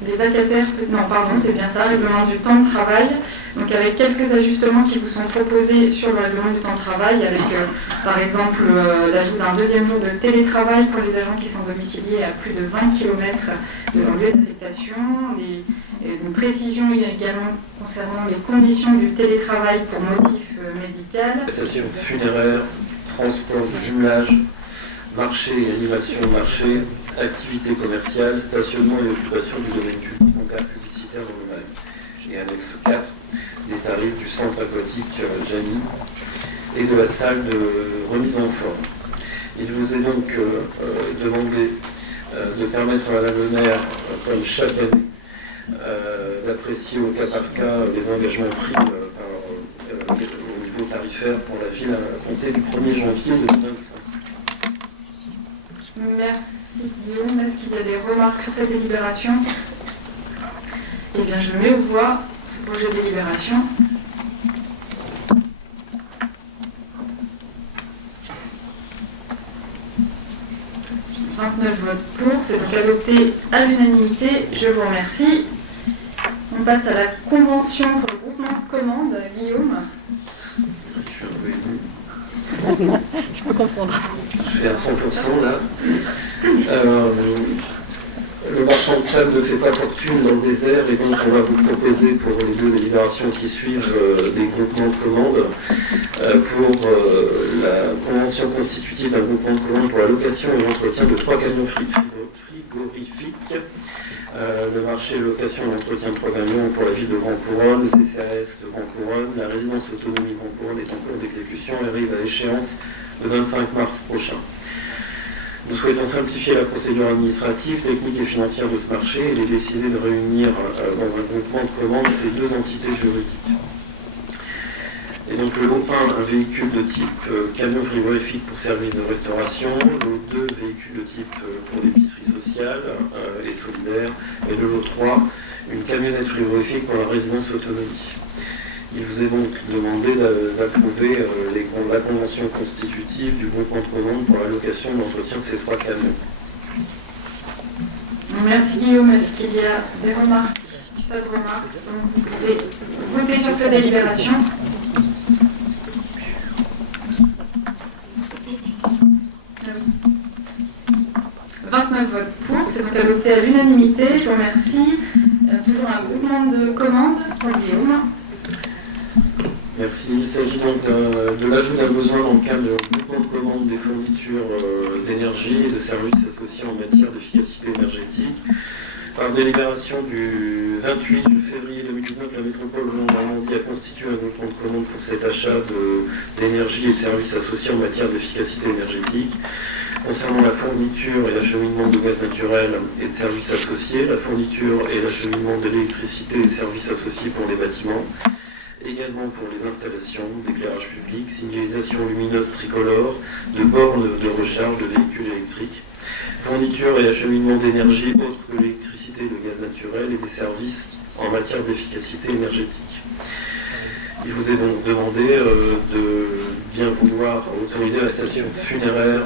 des vacataires. Non, pardon, c'est bien ça, règlement du temps de travail. Donc avec quelques ajustements qui vous sont proposés sur le règlement du temps de travail, avec par exemple l'ajout d'un deuxième jour de télétravail pour les agents qui sont domiciliés à plus de 20 km de leur lieu d'affectation. Une précision également concernant les conditions du télétravail pour motif médical. Station funéraire, transport de jumelage, marché et animation de marché, activité commerciale, stationnement et occupation du domaine public en cas publicitaire dans le MAG. Et annexe 4, des tarifs du centre aquatique Jamy et de la salle de remise en forme. Il vous est donc demandé de permettre à Madame le maire, comme chaque année, d'apprécier au cas par cas les engagements pris au niveau tarifaire pour la ville à compter du 1er janvier 2025. Merci Guillaume. Est-ce qu'il y a des remarques sur cette délibération? Eh bien, je mets aux voix ce projet de délibération. « 29 votes pour, c'est donc adopté à l'unanimité. Je vous remercie. On passe à la convention pour le groupement de commandes. Guillaume. Je peux comprendre. Je fais à 100% là. Le marchand de sable ne fait pas fortune dans le désert et donc on va vous proposer pour les deux délibérations qui suivent des groupements de commandes pour la convention constitutive d'un groupement de commandes pour la location et l'entretien de 3 camions frigorifiques. Le marché location et l'entretien de 3 camions pour la ville de Grand Couronne, le CCAS de Grand Couronne, la résidence autonomie Grand Couronne est en cours d'exécution et arrive à échéance le 25 mars prochain. Nous souhaitons simplifier la procédure administrative, technique et financière de ce marché et il est décidé de réunir dans un groupement de commandes ces deux entités juridiques. Et donc le lot 1, un véhicule de type camion frigorifique pour service de restauration, le lot 2, véhicule de type pour l'épicerie sociale et solidaire, et le lot 3, une camionnette frigorifique pour la résidence autonomie. Il vous est donc demandé d'approuver la convention constitutive du groupement de commandes pour la location et l'entretien de ces 3 camions. Merci Guillaume. Est-ce qu'il y a des remarques? Pas de remarques. Donc vous pouvez voter sur cette délibération. « 29 votes pour, c'est donc adopté à l'unanimité. Je vous remercie. Toujours un groupement de commandes pour Guillaume. Merci. Il s'agit donc de l'ajout d'un besoin dans le cadre du groupement de commande des fournitures d'énergie et de services associés en matière d'efficacité énergétique. Par délibération du 28 février 2019, la métropole Normandie a constitué un groupement de commande pour cet achat d'énergie et services associés en matière d'efficacité énergétique. Concernant la fourniture et l'acheminement de gaz naturel et de services associés, la fourniture et l'acheminement d'électricité et services associés pour les bâtiments, également pour les installations d'éclairage public, signalisation lumineuse tricolore, de bornes de recharge de véhicules électriques, fourniture et acheminement d'énergie autre que l'électricité et le gaz naturel et des services en matière d'efficacité énergétique. Il vous est donc demandé de bien vouloir autoriser la station funéraire,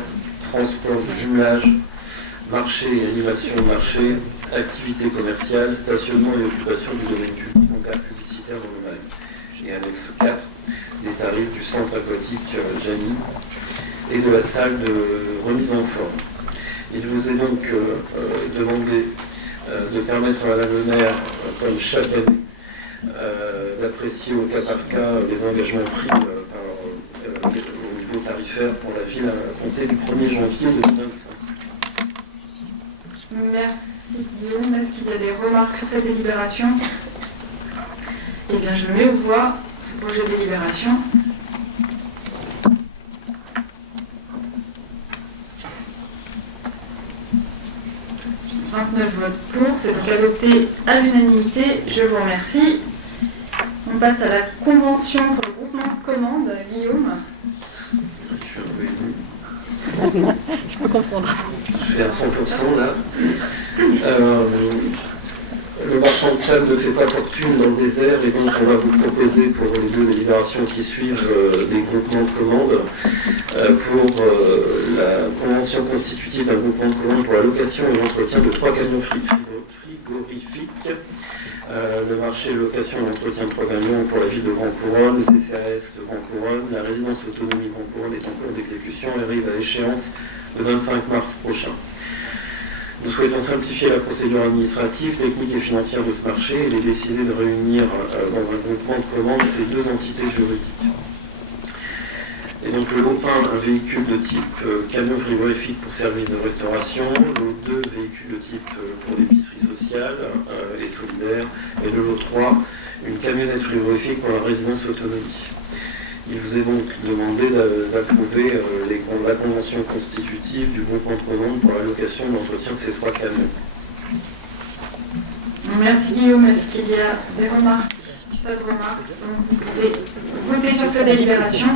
transport de jumelage, marché et animation de marché, activité commerciale, stationnement et occupation du domaine public en cas publicitaire dans le Marais. Et annexe 4, des tarifs du centre aquatique Jamy et de la salle de remise en forme. Il vous est donc demandé de permettre à Madame le maire, comme chaque année, d'apprécier au cas par cas les engagements pris au niveau tarifaire pour la ville à compter du 1er janvier 2025. Merci Guillaume. Est-ce qu'il y a des remarques sur cette délibération? Eh bien, je mets aux voix ce projet de délibération. « 29 votes pour, c'est donc adopté à l'unanimité. Je vous remercie. On passe à la convention pour le groupement de commandes. Guillaume. Je peux comprendre. Je fais à 100% là. Le marchand de sable ne fait pas fortune dans le désert et donc on va vous proposer pour les deux délibérations qui suivent des groupements de commandes pour la convention constitutive d'un groupement de commandes pour la location et l'entretien de 3 camions frigorifiques. Le marché location et l'entretien de 3 camions pour la ville de Grand Couronne, le CCAS de Grand Couronne, la résidence autonomie Grand Couronne est en cours d'exécution et arrive à échéance le 25 mars prochain. Nous souhaitons simplifier la procédure administrative, technique et financière de ce marché et il est décidé de réunir dans un groupement de commandes ces deux entités juridiques. Et donc le lot 1, un véhicule de type camion frigorifique pour service de restauration, le lot 2, véhicule de type pour l'épicerie sociale et solidaire, et le lot 3, une camionnette frigorifique pour la résidence autonomie. Il vous est donc demandé d'approuver la convention constitutive du groupement de commandes pour la location et l'entretien de ces 3 camions. Merci Guillaume. Est-ce qu'il y a des remarques? Pas de remarques. Donc vous pouvez voter sur cette délibération.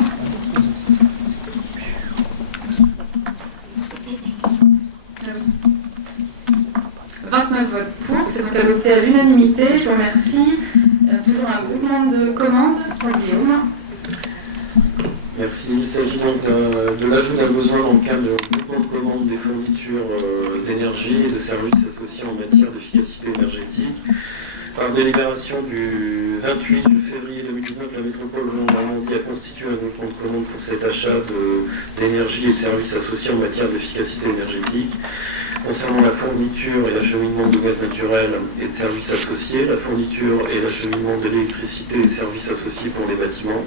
« 29 29 votes pour, c'est donc adopté à l'unanimité, je vous remercie. Toujours un groupement de commandes pour Guillaume. Merci. Il s'agit donc de l'ajout d'un besoin dans le cadre de groupement de commande des fournitures d'énergie et de services associés en matière d'efficacité énergétique. Par délibération du 28 février 2019, la métropole Normandie a constitué un groupement de commande pour cet achat d'énergie et services associés en matière d'efficacité énergétique. Concernant la fourniture et l'acheminement de gaz naturel et de services associés, la fourniture et l'acheminement d'électricité et services associés pour les bâtiments,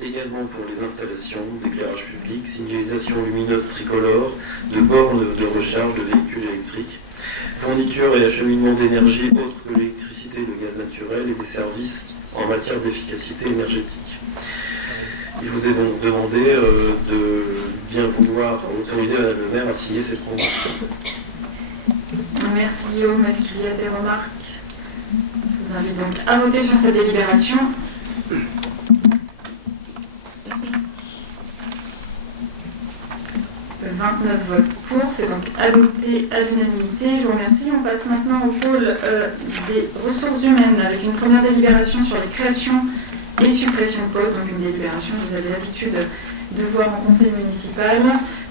également pour les installations d'éclairage public, signalisation lumineuse tricolore, de bornes de recharge de véhicules électriques, fourniture et acheminement d'énergie autre que l'électricité, le gaz naturel et des services en matière d'efficacité énergétique. Il vous est donc demandé de bien vouloir autoriser Madame le maire à signer cette convention. Merci Guillaume. Est-ce qu'il y a des remarques? Je vous invite donc à voter sur cette délibération. Le 29 votes pour, c'est donc adopté à l'unanimité. Je vous remercie. On passe maintenant au pôle des ressources humaines avec une première délibération sur les créations et suppressions de postes. Donc une délibération que vous avez l'habitude de voir en conseil municipal.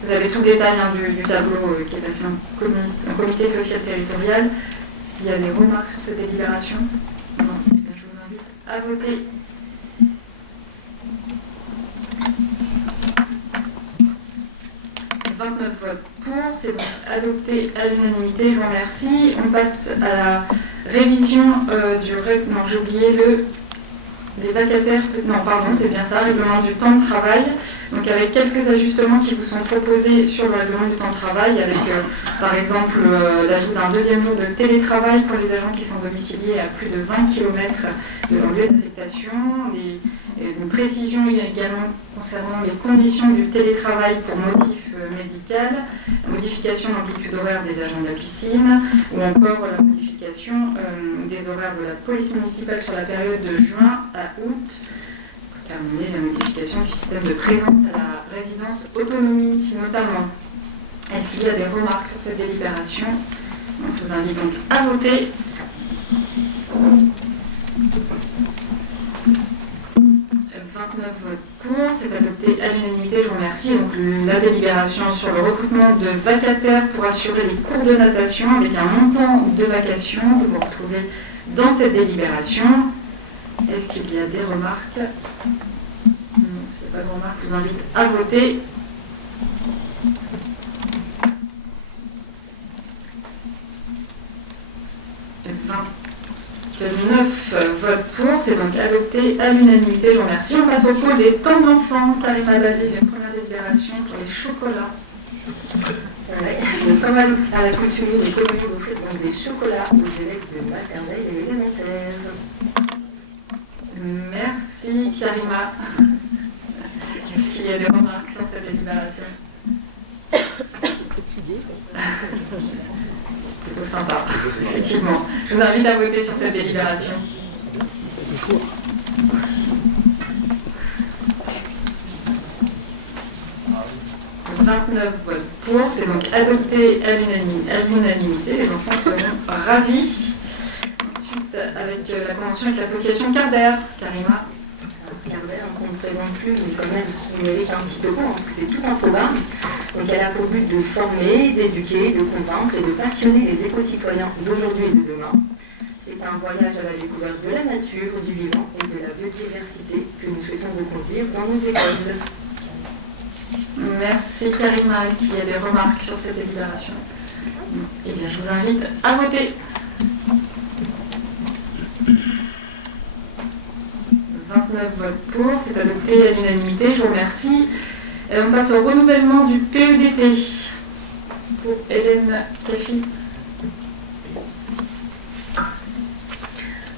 Vous avez tout le détail du tableau qui est passé en comité social territorial. Est-ce qu'il y a des remarques sur cette délibération? Non. Je vous invite à voter. « 29 votes pour, c'est donc adopté à l'unanimité, je vous remercie. On passe à la révision non, j'ai oublié des vacataires, non pardon, c'est bien ça, règlement du temps de travail. Donc avec quelques ajustements qui vous sont proposés sur le règlement du temps de travail, avec par exemple l'ajout d'un deuxième jour de télétravail pour les agents qui sont domiciliés à plus de 20 km de leur lieu d'affectation, une précision également concernant les conditions du télétravail pour motif médical, la modification d'amplitude horaire des agents de la piscine, ou encore la modification des horaires de la police municipale sur la période de juin à août, pour terminer la modification du système de présence à la résidence autonomie notamment. Est-ce qu'il y a des remarques sur cette délibération? Donc, je vous invite donc à voter. 29 votes pour, c'est adopté à l'unanimité, je vous remercie. Donc la délibération sur le recrutement de vacataires pour assurer les cours de natation avec un montant de vacation, vous vous retrouvez dans cette délibération. Est-ce qu'il y a des remarques? Non, s'il n'y a pas de remarques, je vous invite à voter. Et 29 votes pour, c'est donc adopté à l'unanimité, je vous remercie. On passe au pôle des temps d'enfants. Karima Baziz, une première délibération pour les chocolats. Comme à la coutume, les communes offrent donc des chocolats aux élèves de maternelle et élémentaire. Merci Karima. Est-ce qu'il y a des remarques sur cette délibération? Plutôt sympa, effectivement. Je vous invite à voter sur cette délibération. « 29 votes pour, c'est donc adopté à l'unanimité. Les enfants seront ravis. Ensuite, avec la convention avec l'association Carder. Karima. Carder, on ne présente plus, mais quand même qui mérite un petit peu parce que c'est tout un programme. Donc elle a pour but de former, d'éduquer, de convaincre et de passionner les éco-citoyens d'aujourd'hui et de demain. C'est un voyage à la découverte de la nature, du vivant et de la biodiversité que nous souhaitons reconduire dans nos écoles. Merci Karima. Est-ce qu'il y a des remarques sur cette délibération? Eh bien, je vous invite à voter. 29 votes pour, c'est adopté à l'unanimité, je vous remercie. Et on passe au renouvellement du PEDT. Pour Hélène Caffi.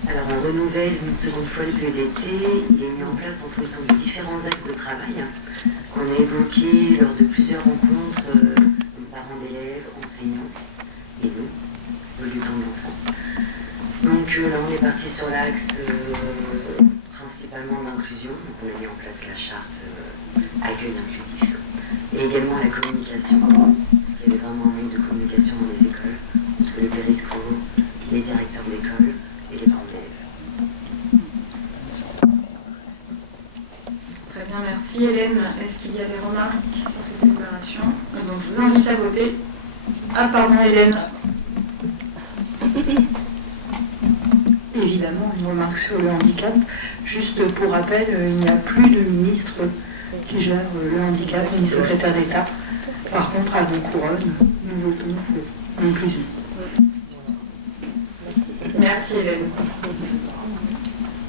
Alors on renouvelle une seconde fois le PEDT. Il est mis en place en fonction de différents axes de travail qu'on a évoqués lors de plusieurs rencontres de parents d'élèves, enseignants et nous, militants de l'enfant. Donc là on est parti sur l'axe principalement d'inclusion. Donc on a mis en place la charte accueil inclusif. Et également la communication, parce qu'il y avait vraiment un manque de communication dans les écoles. le périsco, les directeurs d'école et les parents d'élèves. Très bien, merci Hélène. Est-ce qu'il y a des remarques sur cette délibération? Donc je vous invite à voter. Ah pardon Hélène. Évidemment, une remarque sur le handicap. Juste pour rappel, il n'y a plus de ministre qui gère le handicap, ni secrétaire d'État. Par contre, à Couronne, nous votons pour l'inclusion. Merci Hélène.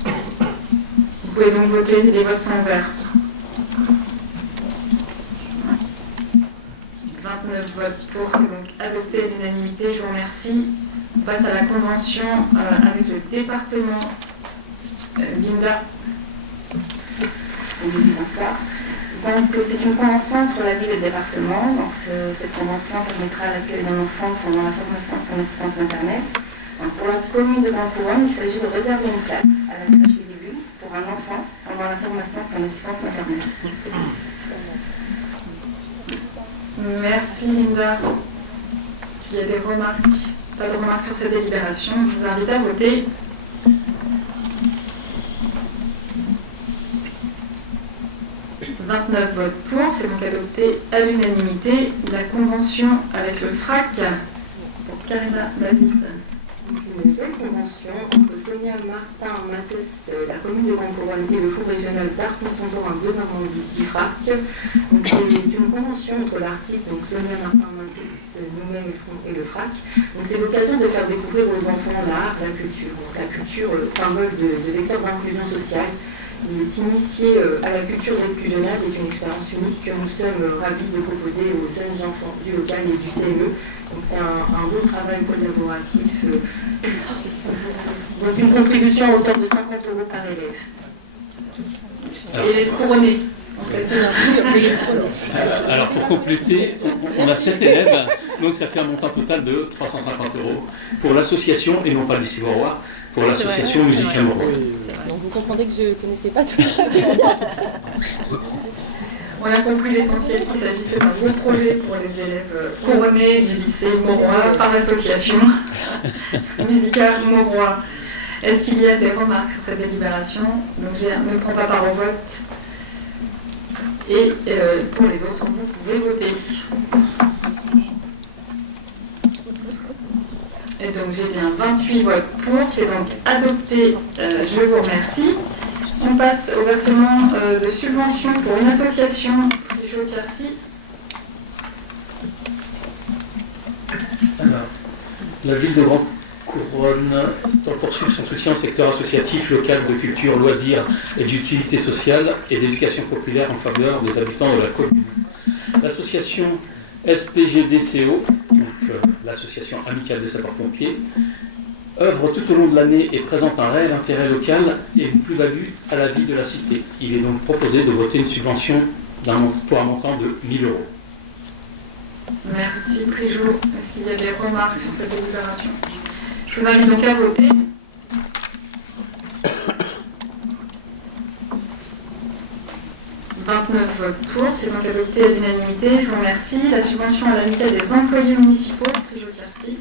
Vous pouvez donc voter, les votes sont ouverts. 29 votes pour, c'est donc adopté à l'unanimité. Je vous remercie. On passe à la convention avec le département. Linda. Oui, bonsoir. Donc, c'est une convention entre la ville et le département. Donc, cette convention permettra l'accueil d'un enfant pendant la formation de son assistante maternelle. Donc, pour la commune de Grand-Couronne, il s'agit de réserver une place à la crèche des débuts pour un enfant pendant la formation de son assistante maternelle. Merci Linda. Il y a des remarques? Pas de remarques sur cette délibération. Je vous invite à voter. « 29 votes pour, c'est donc adopté à l'unanimité. La convention avec le FRAC pour Karina Baziz. Une nouvelle convention entre Sonia Martin Mathès, la commune de Grand-Couronne et le Fonds régional d'art contemporain de Normandie, FRAC. Donc c'est une convention entre l'artiste, donc Sonia Martin Mathès, nous-mêmes et le FRAC. Donc c'est l'occasion de faire découvrir aux enfants l'art, la culture. Donc la culture, symbole de vecteur d'inclusion sociale. Et s'initier à la culture dès le plus jeune âge est une expérience unique que nous sommes ravis de proposer aux jeunes enfants du local et du CME. Donc c'est un beau travail collaboratif. Donc une contribution à hauteur de 50 € par élève. Et les couronnés. Alors pour compléter, on a 7 élèves, donc ça fait un montant total de 350 € pour l'association et non pas le lycée Mauroy, pour l'association musicale Mauroy. Donc vous comprendrez que je ne connaissais pas tout. On a compris l'essentiel qu'il s'agissait d'un beau projet pour les élèves couronnés du lycée Mauroy par l'association musicale Mauroy. Est-ce qu'il y a des remarques sur cette délibération? Donc je ne prends pas part au vote. Et pour les autres, vous pouvez voter. Et donc j'ai bien 28 votes pour, c'est donc adopté, je vous remercie. On passe au versement de subventions pour une association Prigeau-Tiercy. Alors, la ville de Grand-Couronne entend poursuivre son soutien au secteur associatif local de culture, loisirs et d'utilité sociale et d'éducation populaire en faveur des habitants de la commune. L'association SPGDCO, donc l'association amicale des sapeurs-pompiers, œuvre tout au long de l'année et présente un réel intérêt local et une plus-value à la vie de la cité. Il est donc proposé de voter une subvention pour un montant de 1 000 €. Merci Prigeau. Est-ce qu'il y a des remarques sur cette délibération? Je vous invite donc à voter. « 29 votes pour, c'est donc adopté à l'unanimité. Je vous remercie. La subvention à l'amicale des employés municipaux, Prigeau-Tiercy.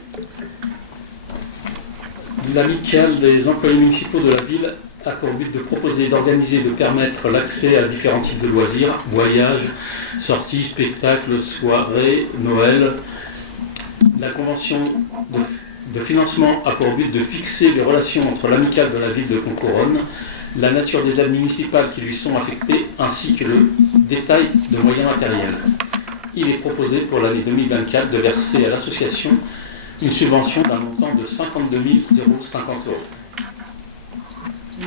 L'amicale des employés municipaux de la ville a pour but de proposer, d'organiser et de permettre l'accès à différents types de loisirs, voyages, sorties, spectacles, soirées, Noël. La convention de financement a pour but de fixer les relations entre l'amicale de la ville de Grand-Couronne, la nature des aides municipales qui lui sont affectées, ainsi que le détail de moyens matériels. Il est proposé pour l'année 2024 de verser à l'association une subvention d'un montant de 52 050 €.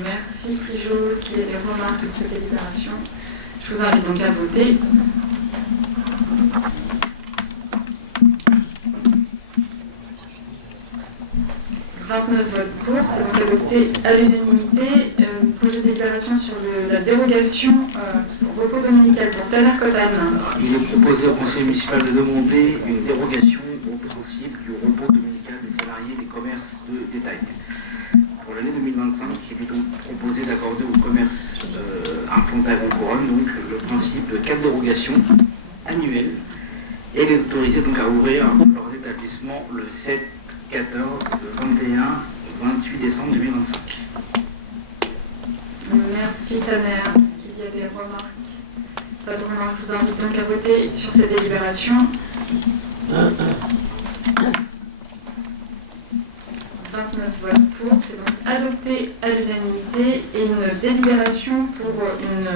Merci Prigeau. Est-ce qu'il y a des remarques sur cette délibération? Je vous invite donc à voter. « 29 votes pour, c'est donc adopté à l'unanimité. Projet de délibération sur la dérogation au repos dominical pour Taner Cotane. Il est proposé au conseil municipal de demander une dérogation au principe du repos dominical des salariés des commerces de détail. Pour l'année 2025, il est donc proposé d'accorder au commerce implanté à Grand-Couronne donc le principe de 4 dérogations annuelles et les autoriser donc à ouvrir leurs établissements le 7 14, 21 et 28 décembre 2025. Merci Taner. Est-ce qu'il y a des remarques? Pas de remarques. Je vous invite donc à voter sur ces délibérations. 29 votes pour, c'est donc adopté à l'unanimité, et une délibération pour une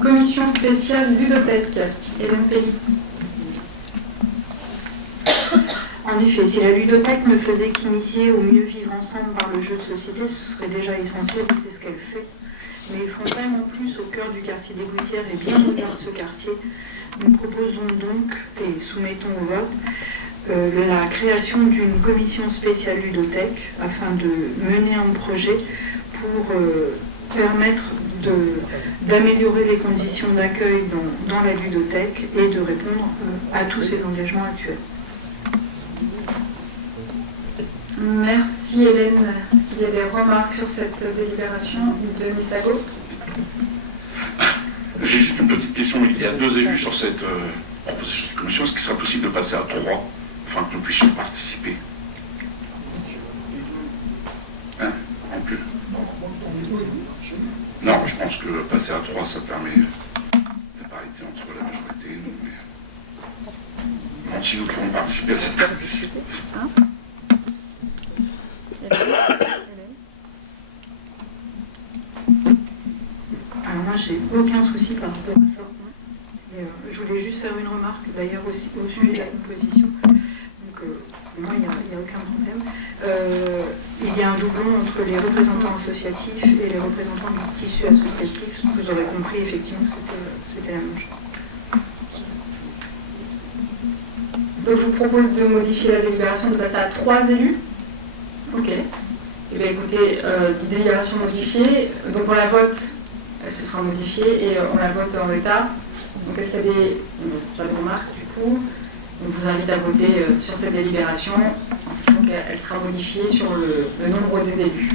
commission spéciale ludothèque. Hélène Pelly. En effet, si la ludothèque ne faisait qu'initier au mieux vivre ensemble par le jeu de société, ce serait déjà essentiel et c'est ce qu'elle fait. Mais ils font vraiment plus au cœur du quartier des Gouttières et bien au-delà de ce quartier. Nous proposons donc, et soumettons au vote, la création d'une commission spéciale ludothèque afin de mener un projet pour permettre d'améliorer les conditions d'accueil dans la ludothèque et de répondre à tous ces engagements actuels. Merci Hélène. Est-ce qu'il y a des remarques sur cette délibération? Denis Sago. J'ai juste une petite question. Il y a 2 élus sur cette proposition de commission. Est-ce qu'il sera possible de passer à 3 afin que nous puissions participer? Hein? En plus. Non, je pense que passer à 3, ça permet la parité entre la majorité et nous. Mais... si nous pouvons participer à cette commission. Alors moi, j'ai aucun souci par rapport à ça. Mais, je voulais juste faire une remarque, d'ailleurs aussi au sujet de la composition. Donc, pour moi, il n'y a aucun problème. Il y a un doublon entre les représentants associatifs et les représentants du tissu associatif. Vous aurez compris, effectivement, c'était la même chose. Donc je vous propose de modifier la délibération, de passer à 3 élus. Ok. Eh bien écoutez, délibération modifiée, donc on la vote, ce sera modifié et on la vote en l'état. Donc est-ce qu'il y a des... pas de remarques du coup. Donc je vous invite à voter sur cette délibération, en sachant qu'elle sera modifiée sur le nombre des élus.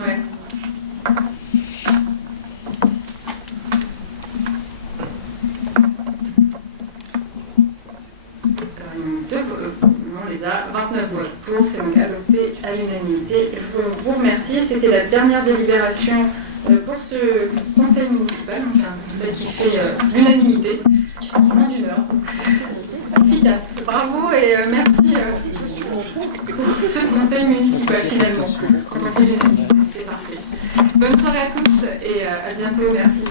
Ouais. On les a 29 votes pour, c'est donc adopté à l'unanimité. Je vous remercie. C'était la dernière délibération pour ce conseil municipal, donc un conseil qui fait l'unanimité en moins d'une heure. Donc c'est efficace. Bravo et merci pour ce conseil municipal finalement. Quand on fait l'unanimité, c'est parfait. Bonne soirée à tous et à bientôt. Merci.